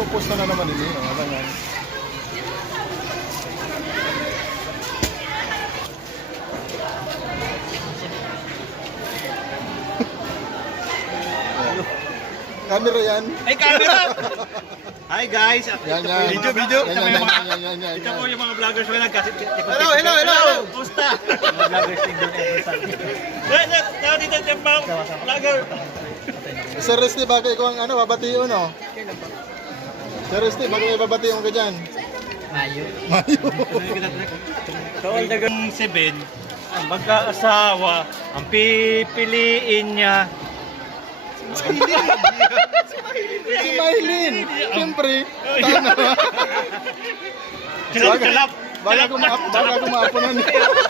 nagpo-post na naman ini. Ano yan? Camera yan. Ay, camera! Hi guys! Yan, yan. Video. Yan, yan, yan, yan. Ito po yung mga vloggers ko lang kasi... Hello. Pusta! Mga vloggers din doon. Tao dito yung mga vlogger. Sir Resty, baka ikaw ang babatiyon, no? Sir Resty, baka may babatiyon ka dyan? Mayo. Mayo. Taon dagang 7, ang magkaasawa, ang pipiliin niya. Si Maylin. Siyempre. Tama. Kalap! Baka kumaapunan.